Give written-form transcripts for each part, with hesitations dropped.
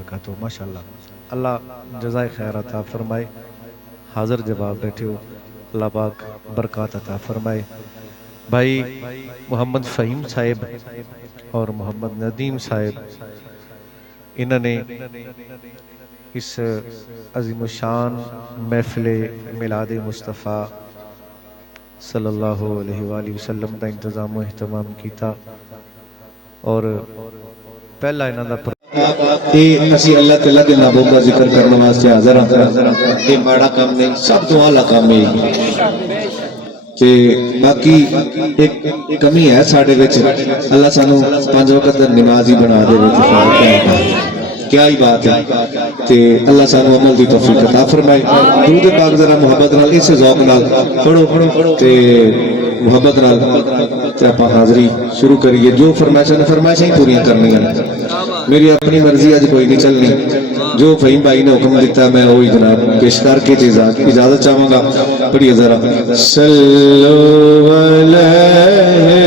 वबरकातुहू। माशाअल्लाह, अल्लाह जज़ाए खैर अता फरमाए। हाज़िर जवाब बैठे हो, अल्लाह पाक बरकत अता फरमाए। भाई मोहम्मद फ़हीम साहिब और मोहम्मद नदीम साहिब, इन्होंने इस अज़ीमुशान महफ़िले मिलाद मुस्तफ़ा सल्लल्लाहु अलैहि वसल्लम का इंतज़ाम व अहतमाम किया और पहला इन्हों का असी अल्लाह तआला के नामों का जिक्र करने वास्ते हाजिर हाँ। ये माड़ा काम नहीं, सब तो आला काम है। बाकी एक कमी है साढ़े विच, अल्लाह सानू 5 वक्त नमाज ही बना दे। क्या ही बात है। ते अल्लाह सानू अमल दी तौफीक अता फरमाए। दुरूद पाक जरा मोहब्बत नाल इस ज़ौक नाल पढ़ो ते मोहब्बत नाल ते आपां हाज़री शुरू करिए। जो फरमाइशां ही पूरी करनी है। मेरी अपनी मर्जी अज कोई नहीं चलनी, जो फ़हीम भाई ने हुक्म दिता मैं वही जनाब पेश करके इजाजत चाहूँगा। पढ़िए जरा सल्लल्लाहु अलैहि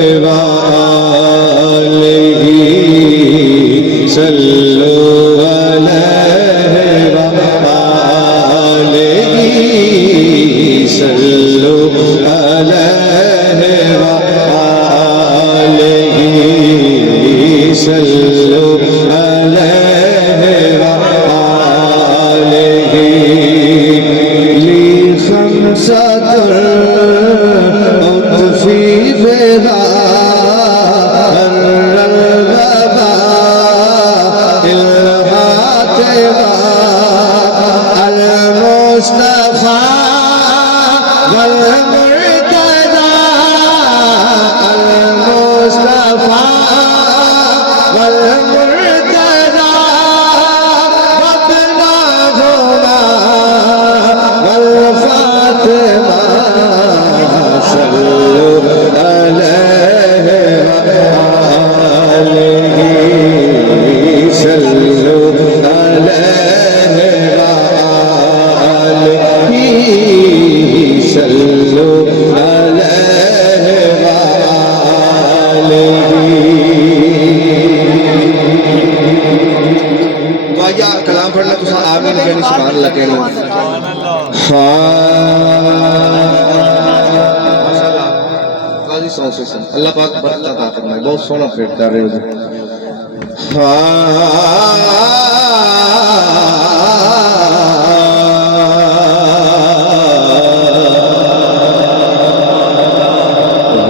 अल्लाह पाक बरकत अता फरमाए। बहुत सोहना पेट कर रहे हो जी।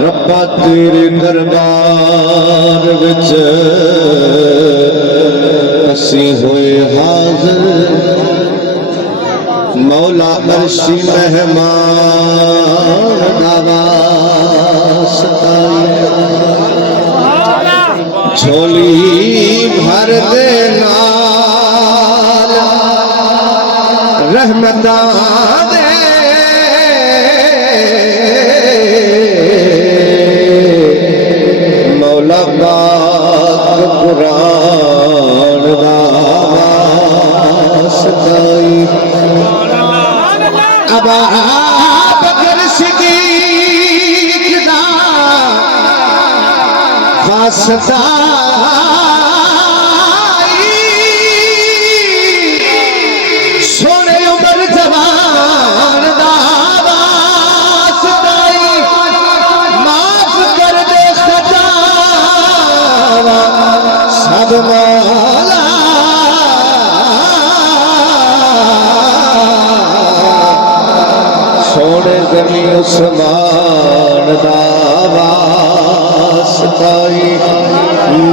रब्बा तेरे दरबार विच असी होए हाज़िर, मौला अर्शी मेहमान झोली भर दे नाल रहमता दे, मौला पाक कुरान दा वास्ताई। अबा बकर सिद्दीक दा वास्ता सोने उमर जवान दा वास्ताई। माफ कर दे खता सब मौला, सोने जमी उस्मान दा वास्ताई।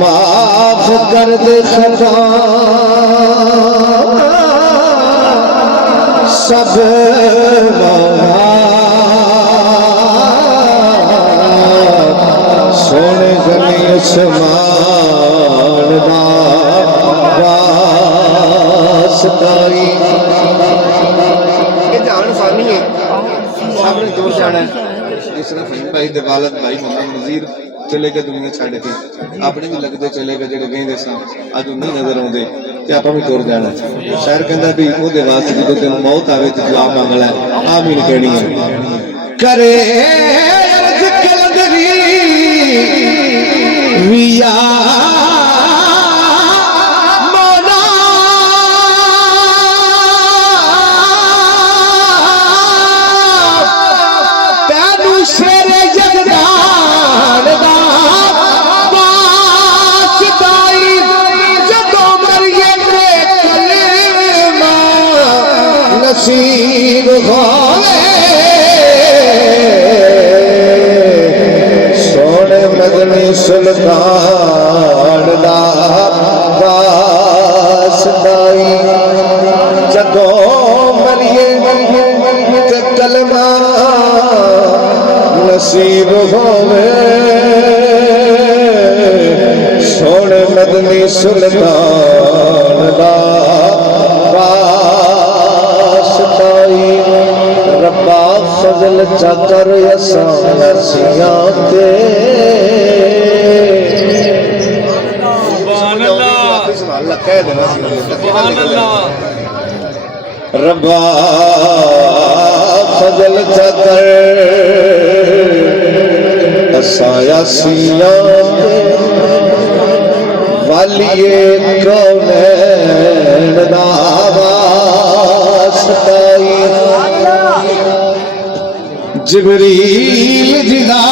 माफ कर दे खता सब मौला, सोने जमी उस्मान दा वास्ताई। ये जान फानी है, सामने दूर जाना है। जिस तरह फ़हीम भाई दे वालिद भाई मोहम्मद नज़ीर चले गए दुनिया छड्ड के, अपने भी लगते चले गए जेडे वेंदे सन अज नहीं नजर आउंदे ते आपां भी तुर जाना। शायर कहंदा भी ओहदे वास्ते जदों तेन मौत आवे ते दुआ मंग लै, आमीन कहनी है। करे अर्ज़ कलंदरी विया मौला नसीब होवे सोने मदनी सुल्तान दा वास्ताई जदों मरिए ते कलमा नसीब होवे सोने मदनी सुल्तान दा वास्ताई रब्बा फजल चकर असां नसियां ते रब्बा फजल चकर असां यासियां ते वालिए कौनैन दा वास्ताई जिबरील जिदा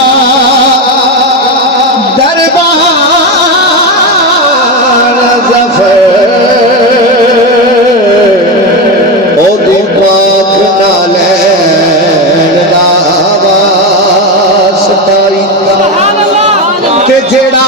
दरबार ज़फ़र ओदी पाक नालैन दा वास्ताई ते जेड़ा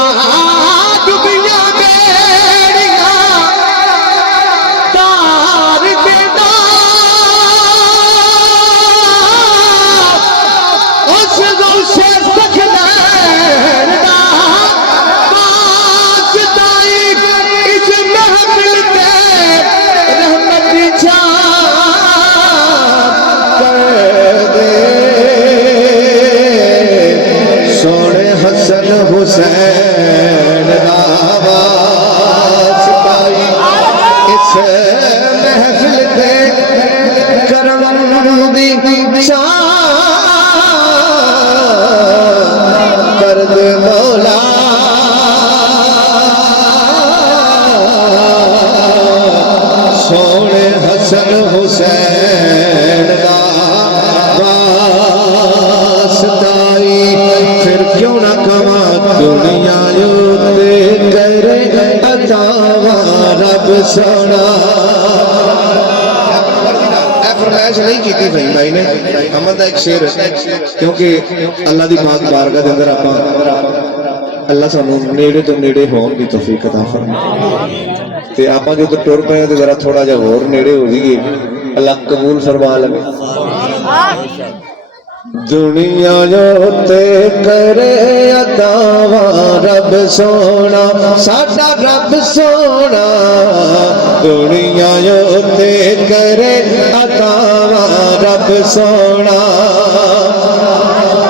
हुसैन वास्ताई इस महफिल दे करम दी कर दे मौला सोने हसन हुसैन वास्ताई फिर क्यों ना कमा दुनिया युते करे अतावा रब सोना फरमाइश नहीं की थी भाई भाई ने अमन का एक शेर क्योंकि अल्लाह की पाक बारगाह के अंदर आपां अल्लाह सानू नेड़े तो नेड़े होने की तौफीक अता फरमाए ते आपां जो टुर पे तो जरा थोड़ा जा होर नेड़े हो जाइए अल्लाह कबूल फरमा लवे दुनिया योते करे अतावा रब सोना साडा रब सोना दुनिया योते करे अतावा रब सोना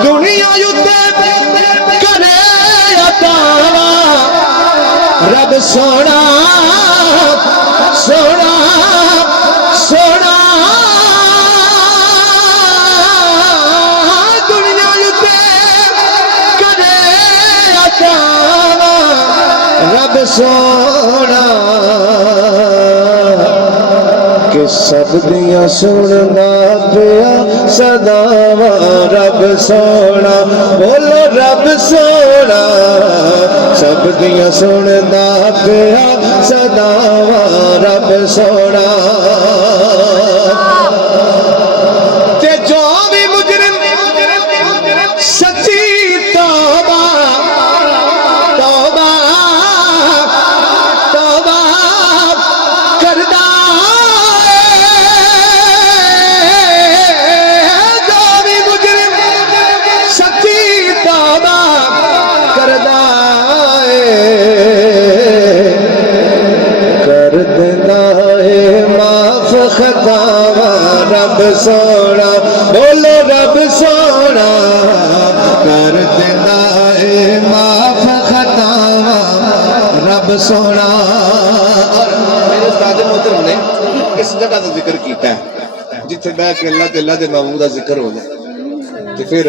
दुनिया योते करे अतावा रब सोना सोना सोना रब सोना कि सब दियां सुनना पिया सदावा रब सोना बोलो रब सोना सब दियां सुनना पिया सदावा रब सोना ते जो भी मुजरिम सच्ची तौबा खतावा रब सोना बोलो रब सोना कर देना है माफ खतावा रब सोना। और मेरे उस्ताद मोहतरम ने इस जगह का जिक्र किया है जिथे बह के अल्लाह ते अल्लाह दे महबूब दा जिक्र हो जाए तो फिर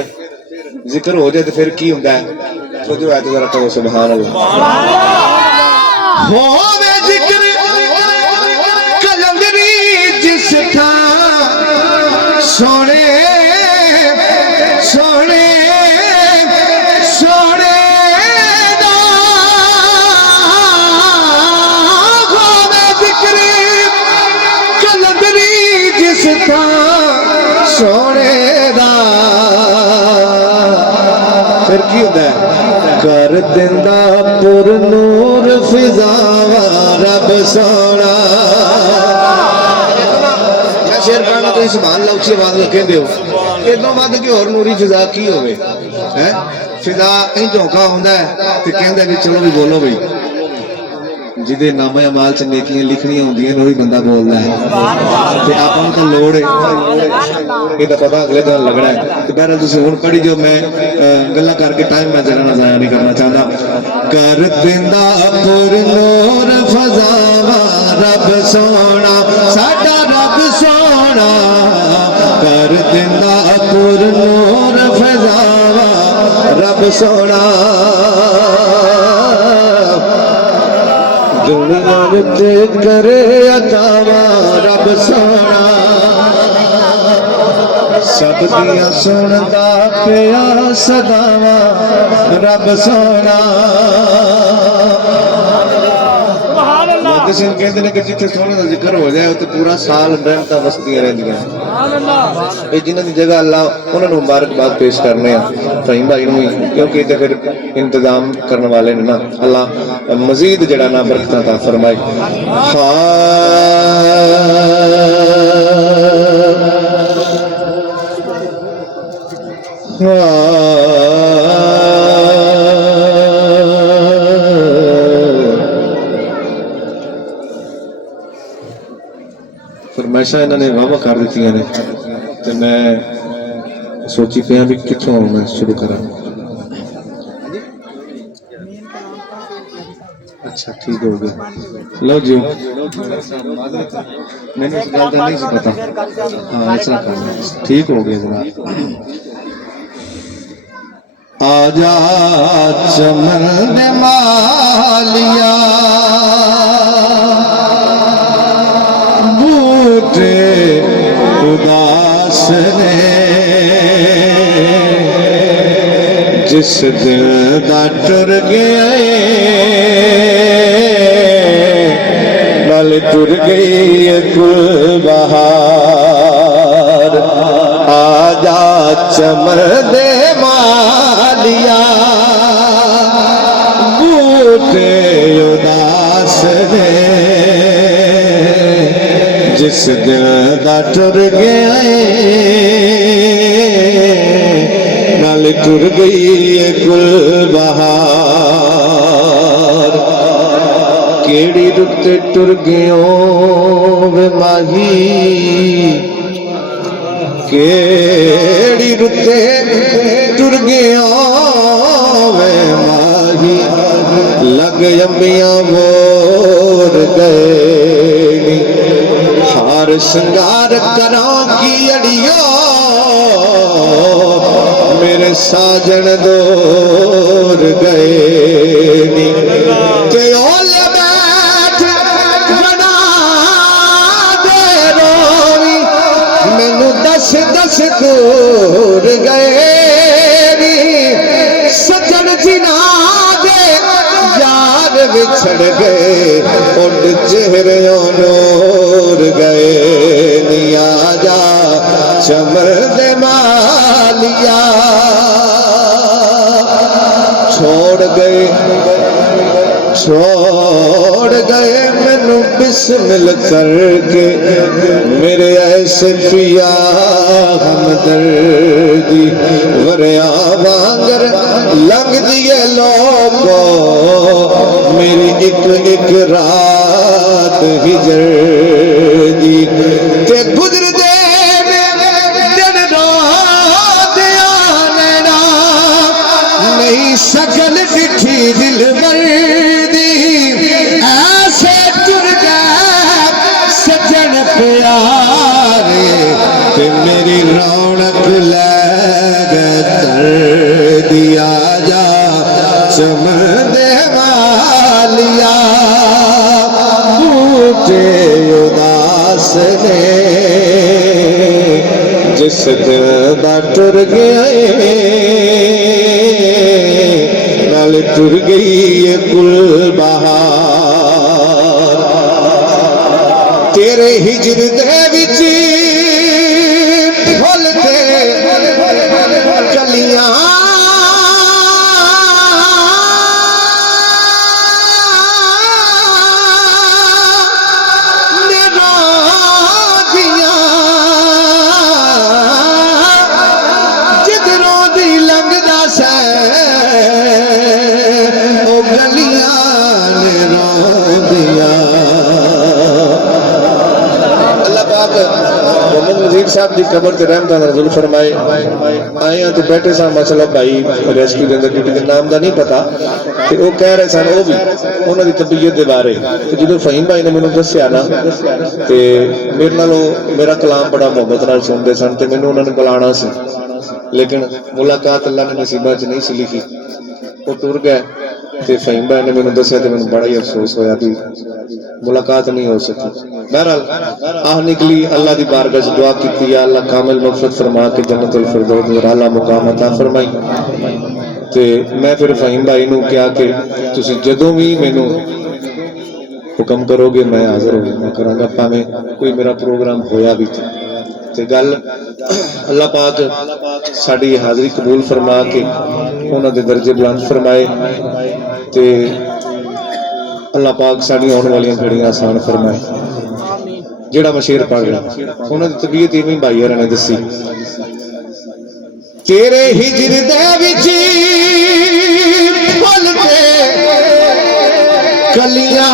जिक्र हो जाए तो फिर की होंदा है तो जो है तो जरा कहो सुभान अल्लाह होवे जिक्र सोने सोने सोने जिक्र कलंदरी जिस सोने दा फिर की होता है कर दिंदा पुर नूर फिजावा रब सोना मैं शेर पढ़ना तो सुभान अल्लाह उच्ची आवाज में कहते हो इदों वध के होर नूरी फिजा की होवे है फिजा इंज झोंका होंदा है ते कहंदा भी चलो भी बोलो भाई जिदे नामे अमाल च नेकियां लिखनियां होंदियां वही बंदा बोलदा है ते आपां नूं तां लोड़ है ਇਹਦਾ पता अगले दिन लगना है ते बहरहाल तुसीं हुण पढ़ी जो मैं गल्लां करके टाइम मैं जरा ना ज़ाया नहीं करना चाहता कर दिंदा पुर नूर फज़ावा रब सोना साडा रब सोना कर दिंदा पुर नूर फज़ावा रब सोना दुनिया ते करे अतावा रब सोना सब दिया सुनदा पिया सदावा रब सोना मोहद्दिसीन कहते हैं कि जिथे सोने का जिक्र हो जाए तो पूरा साल रहमतां वसदियां रहंदियां ये जिन्हां दी जगह अल्लाह उन्हां नूं मुबारकबाद पेश करने फहीम भाई नूं क्योंकि इत्थे फिर इंतजाम करने वाले ने ना अल्लाह मजीद जड़ा ना बरकतां ता फरमाए फरमाइशां इन्होंने वाहवा कर दी ने तो मैं सोची पिया भी कितों मैं शुरू करा अच्छा ठीक हो गया लो जी मैंने इस गल का नहीं पता हाँ ऐसा करना ठीक हो गया जनाब आजा चमन दे मालिया बूटे उदास ने जिस दिल दा टुर गया नाल टुर गई कुल बहार आजा चमन दे मालिया बूटे उदास ने जिस दिल दा टुर गया नाल टुर गई गुल बहार केड़ी रुत टुर गयो वे माही केड़ी रुते टुर गयो वे माही लग अंबियां मोर गए हार श्रृंगार करो की अड़ियो मेरे साजन दूर गए ते ओले बैठ बना दे रोवी मैनू दस दस दूर गए सजन जिना दे यार बिछड़ गए उड चेहरे नूर गए निया जा चमन दे मालिया छोड़ गए मैनू बिस्मिल करके मेरे ऐसे पिया हमदर्दी वरिया वांगर लंघ दिए लोगो मेरी एक एक रात हिजर दी ते गुजर दे दिन रात आना नहीं शकल दिखी दिल मर्दी ऐसे टुर गए सजन प्यारे ते मेरी रौनक ले कर दिया जा चमन दे मालिया बूटे उदास ने जिस दिल दा टुर गया नाल टुर गई कुल बहार तेरे हिजर दे विच गलियां साहब की कबर से रहमत नज़र फरमाए आए हैं तो बैठे सा मसला भाई रेस्क्यू के अंदर ड्यूटी के नाम का नहीं पता तो वो कह रहे सन वो भी उन्होंने तबीयत के बारे तो जो फहीम भाई ने मैंने दसिया ना तो मेरे नाल मेरा कलाम बड़ा मुहब्बत नाल सुनते सन तो मैंने उन्होंने बुलाना सी लेकिन मुलाकात अल्लाह ने नसीबा च नहीं सी लिखी वो टुर गए तो फहीम भाई ने मैंने दसिया तो मैंने बड़ा ही अफसोस होया कि मुलाकात नहीं हो सकी। बहरहाल आह निकली अल्लाह की बारगाह च दुआ की या अल्लाह कामिल मग़फ़िरत फरमा के जन्नतुल फिरदौस दा आला मुकाम अता फरमाई। ते मैं फिर फहीम भाई नूं कहा कि तुसीं जदों भी मैनूं हुक्म करोगे मैं हाज़िर होना करांगा भावें कोई मेरा प्रोग्राम होया भी ते गल अल्लाह पाक साडी हाज़री कबूल फरमा के उन्हां दे दर्जे बुलंद फरमाए ते अल्लाह पाक साड़ी आने वाली घड़ियां आसान फरमाए। जेड़ा मैं शेर पढ़ रहा उन्होंने तबीयत इवें भाई हर ने दसी तेरे हिजर दे विच फुल ते कलियां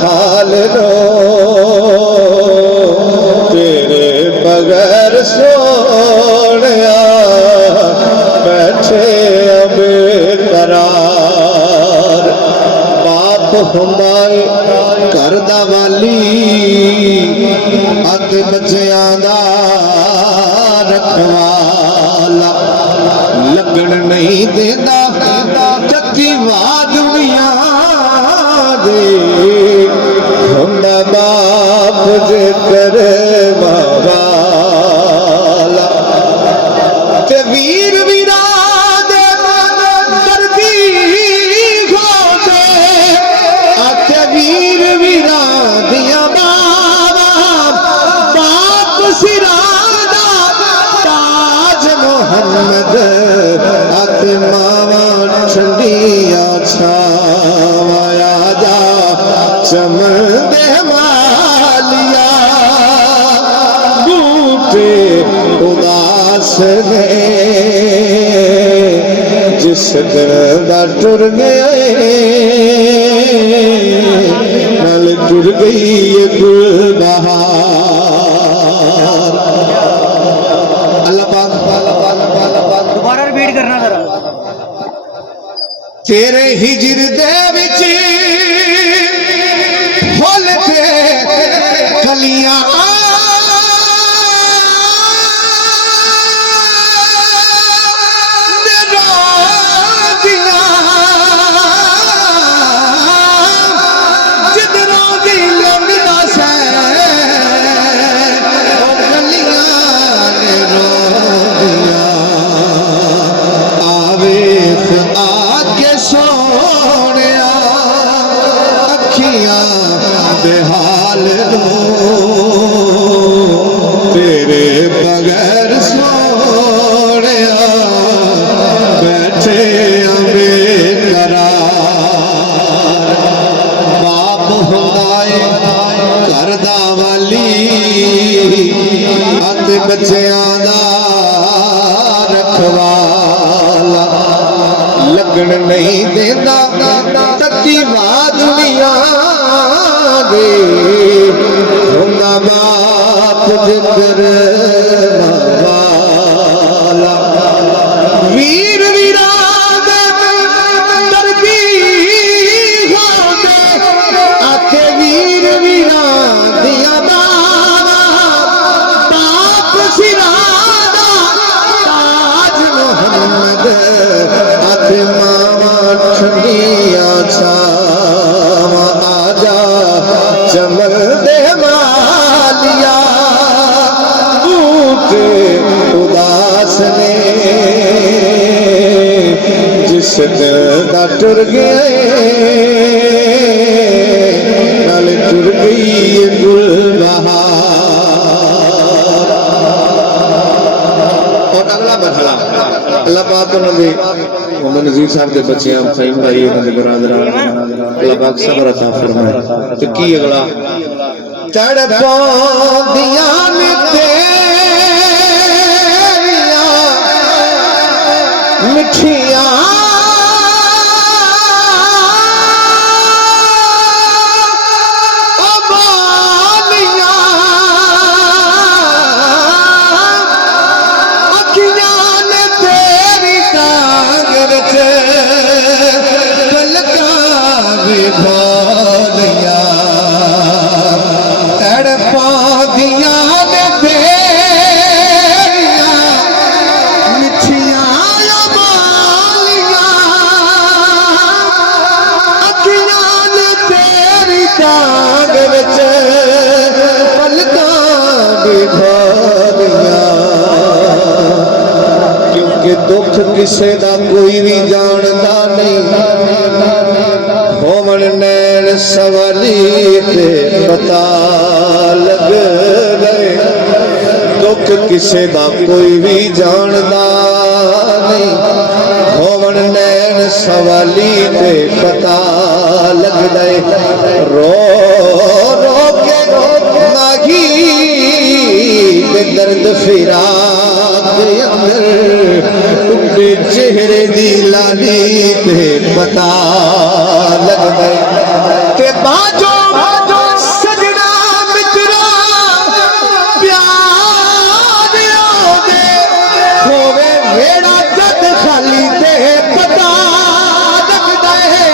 हाल रो तेरे बगैर सोनिया बैठे अब करार बाप हमारे घर दा वाली अत बच्चियां दा रखवाला लगन नहीं देता टक्की वाद दुनिया दे बाप जे करे वाला ते वीर वीरा दे दर्दी होते आते वीर वीरा दिया बाबा बाप सिरादा ताज मोहम्मद आते मावा ठंडिया छावाया जा चमदे मालिया बूटे उदास ने जिस दिन दा टुर गए नल टुर गई गुल बहार। अल्लाह पाक दोबारा रिपीट करना जरा तेरे हिजर दे विच फुल ते कलियां जिधरों दी लंघदा सै कलियां ने रोदियां आवेख आके सोनिया अखियां दे हाल नो तेरे बगैर सोनिया बैठे अमे करार बाप हुंदाए घर दा वाली अत बच्चियां दा रखवाला लगन नहीं देता तकी बात दुनिया दे हुंदा बाप जिक्र वाला वीर वीरा दे दर्दी होते आते वीर वीरा दिया बाबा बाप सिरादा ताज मोहम्मद आते किस दिल दा टुर गया नाल टुर गई गुलबहार। और अगला मरहला अल्लाह पाक उन्होंने मोहम्मद नजीर साहब के बच्चे फहीम भाई उन्होंने बरादर अल्लाह पाक सबर अता फरमाए। तो की अगला तड़पांदियां ने तेरियां मिठियां दुख किसे दा कोई भी जानता नहीं होमन नैन सवाली ते पता लग गए। दुख किसे दा कोई भी जानता नहीं होमन नैन सवाली ते पता लग गए। रो रो के मागी ते दर्द फिरा अंदर उनके चेहरे दी लाली ते पता लग गए। ते बाजो सजना मित्रा प्यार दे होवे वेड़ा जद खाली ते पता लग गए।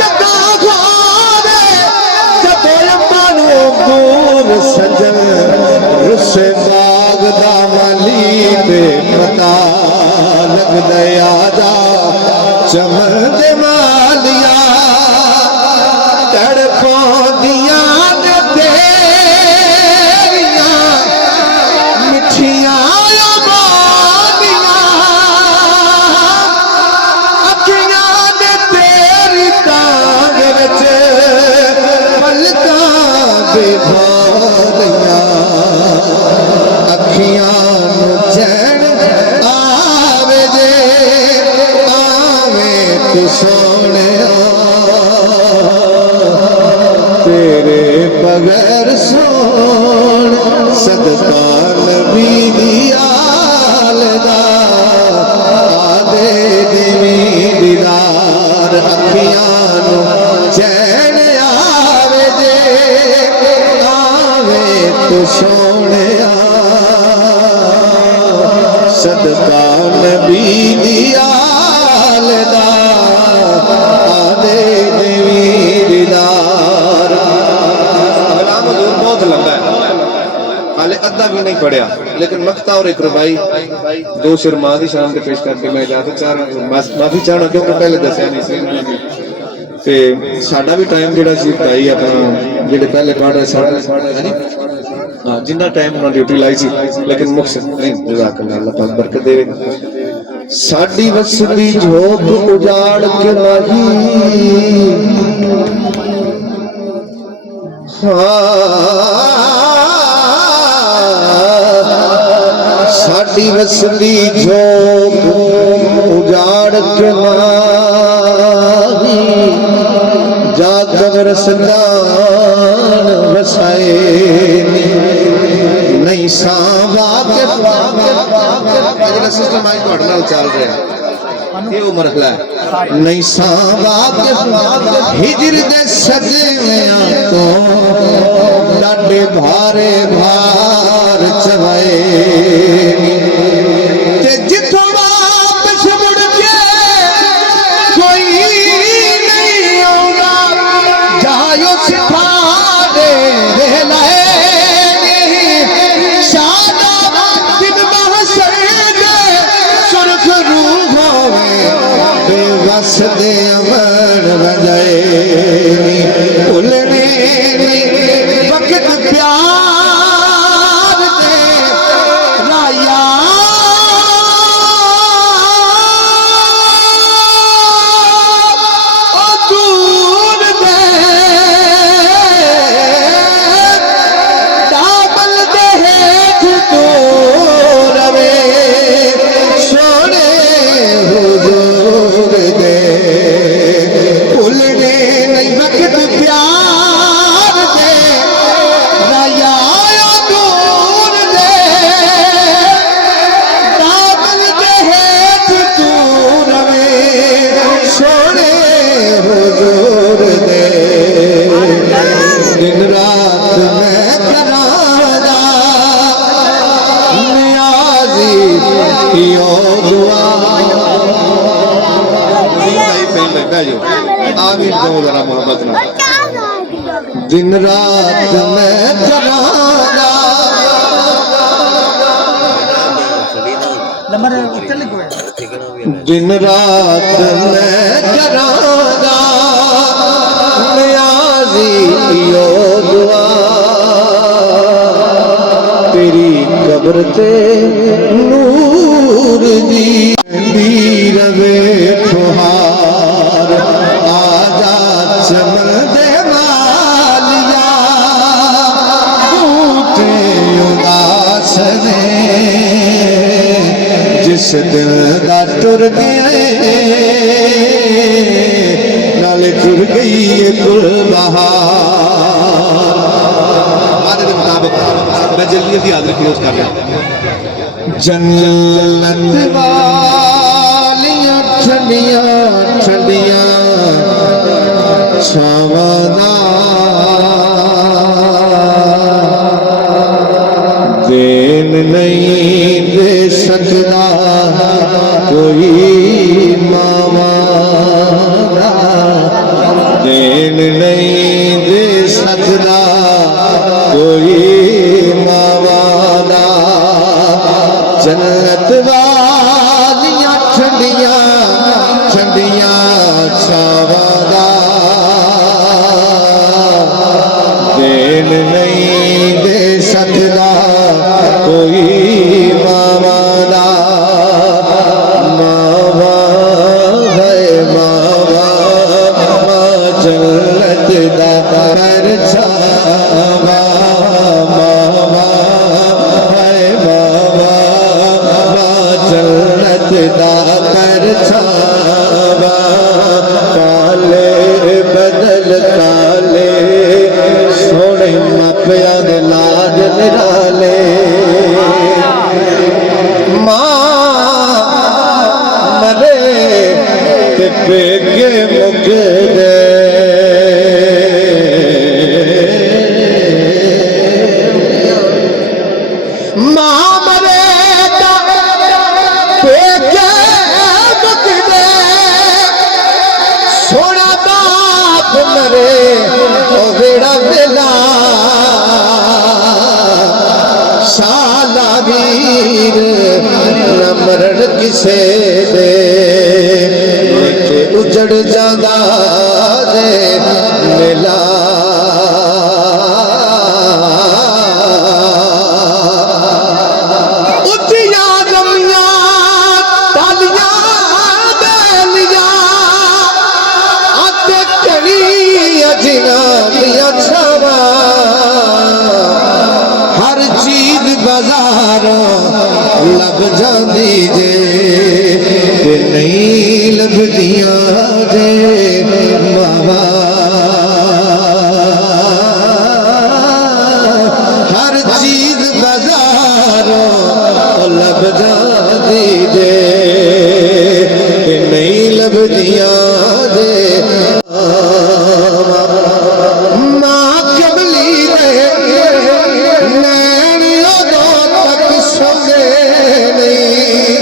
लगा घोरे जब मानो दूर सजन रुसे बाग दा माली ते पता लग दया जा चमन मालिया तड़पोंदियां ने तेरियां मिठियां बालियां अखियां ने तेरी तांग विच पलकां बेभारियां अखियां नूं चैन आवे जे आवे तू सोने तेरे बगैर सोन सदका नबी दी आल दा आदे दिवी दीदार। अखियां नूं चैन आवे जे आवे तू सोने सदका नबी दी आल दा आदे देवी दीदार। कलाम हजूर बहुत लंबा है हाले अद्धा भी नहीं पढ़िया लेकिन मक्ता और एक रुबाई दो शेर मां दी शान ते पेश करके मैं इजाजत चाह रहा हूं। माफी चाहना क्योंकि पहले दसिया नहीं सी ते साडा भी टाइम जेड़ा सी भाई अपना जेड़े पहले पढ़ रहे साडा हाँ जिन्ना टाइम उन्होंने ड्यूटी लाई सी लेकिन मुख्त नहीं जज़ाकल्लाह अल्लाह पाक बरकत देवे। साडी वसदी झोंक उजाड़ के माही साडी वसदी झोंक उजाड़ के माही जा कब्रिस्तान वसाए नहीं सांवा के सिस्टम आई तुहाडे नाल चल रहा ये वो मरहला है नहीं सांवा के हिजर दे सजवियां तो डाडे भारे भार चवाए ते जिथों वापस मुड़ के कोई नहीं आउंदा जायो सिफारे लाए बेबस दे अमर बजाए भुलने वक्त प्यार दे राया यो दुआ आमीन कहो जरा मोहब्बत ना दिन रात मैं करांगा दिन रात मैं करांगा नियाज़ी यो दुआ तेरी कब्र ते नूर दी रवे फुहार आजा चमन दे वालिया बूटे उदास ने जिस दिल दा टुर गए नाले टुर गई गुल बहार मैं जल्दी जल्दी याद क्लोज कर रहा जन्नत वालियां ठंडियां ठंडियां छावां देन नहीं दे सकदा कोई मावा देन नहीं दे सकदा कोई मावा जन्नत वालियां ठंडियां ठंडियां छावां देन नहीं दे सकदा कोई मावा मावा है मावा जन्नत दा परछावा मावा है मावा जन्नत दा परछावा काले बदल काले सोने मापिया दे लाज निराले मां मरे ते पेके मुक दे मां मरे पेके मुक दे सोना बाप मरे ओ बेड़ा बेला शाला वीर न मरण किसे दे नीचे उजड़ जांदा दे मेला उठियां जमियां तालियां बेलियां आते कड़ी अजिना दिया छावा हर चीज बाजारों लब जाती जे ते नहीं लभदियां जे मावा हर चीज बाजारों लब जाती जे ते नहीं लभदियां जे मां कबली रहे नैन उदों तक सोए नहीं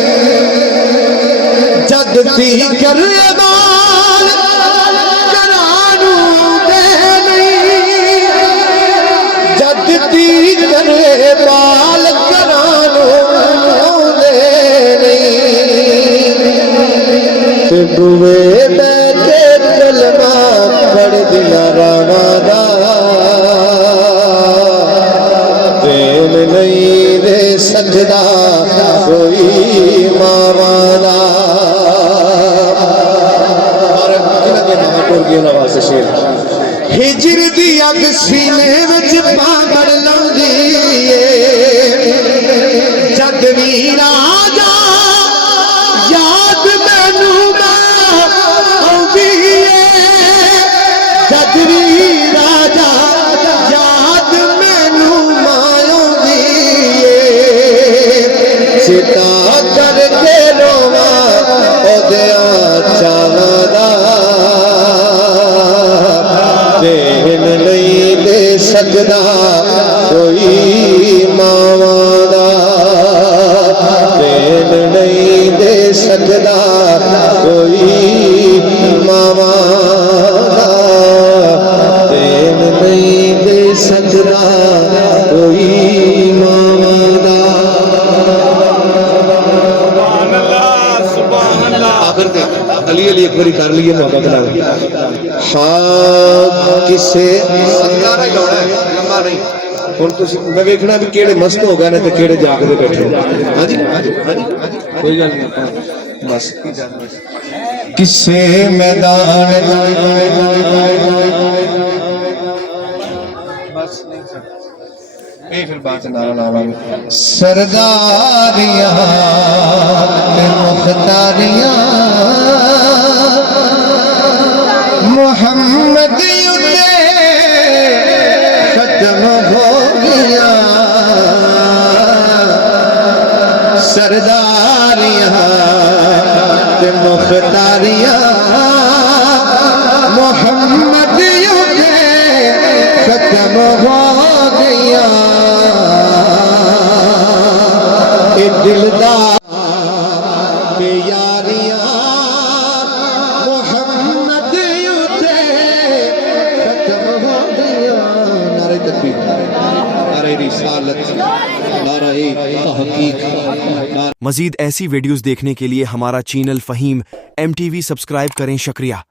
जद ती कर बाल करानू दे नहीं जद ती कर बाल करानू दे नहीं ते बुए बैठे कलमा पढ़ दिया रावादा देन नहीं दे सकदा कोई मावादा हिजर दी अग सीने विच पागड़ लौंदी जद भी राजा याद मैनू आउंदी जद भी राजा याद मैनू आउंदी चिता करके रोवा ओदिया चावां दा देन नहीं दे सकदा कोई अली अली एक बारी कर लिए मोहब्बत नाल हाँ किसे नारा ही लाउणा है लंबा नहीं हुण तुसीं मैं वेखना भी किहड़े मस्त हो गए ने ते किहड़े जागदे बैठे हां जी कोई गल नहीं बस किसे मैदान बस नहीं फिर बात नारा लावांगे सरदारियां ते मुख्तारियां मोहम्मद युद्ध खत्म हो गया सरदारियां ते मुख्तारियां मोहम्मद युद्ध खत्म हो गया ए दिलदार यारियां मोहम्मद युद्ध खत्म हो गया नारे तकबीर नारे रिसालत नारे तहकीक मजीद ऐसी वीडियोस देखने के लिए हमारा चैनल फ़हीम MTV सब्सक्राइब करें। शुक्रिया।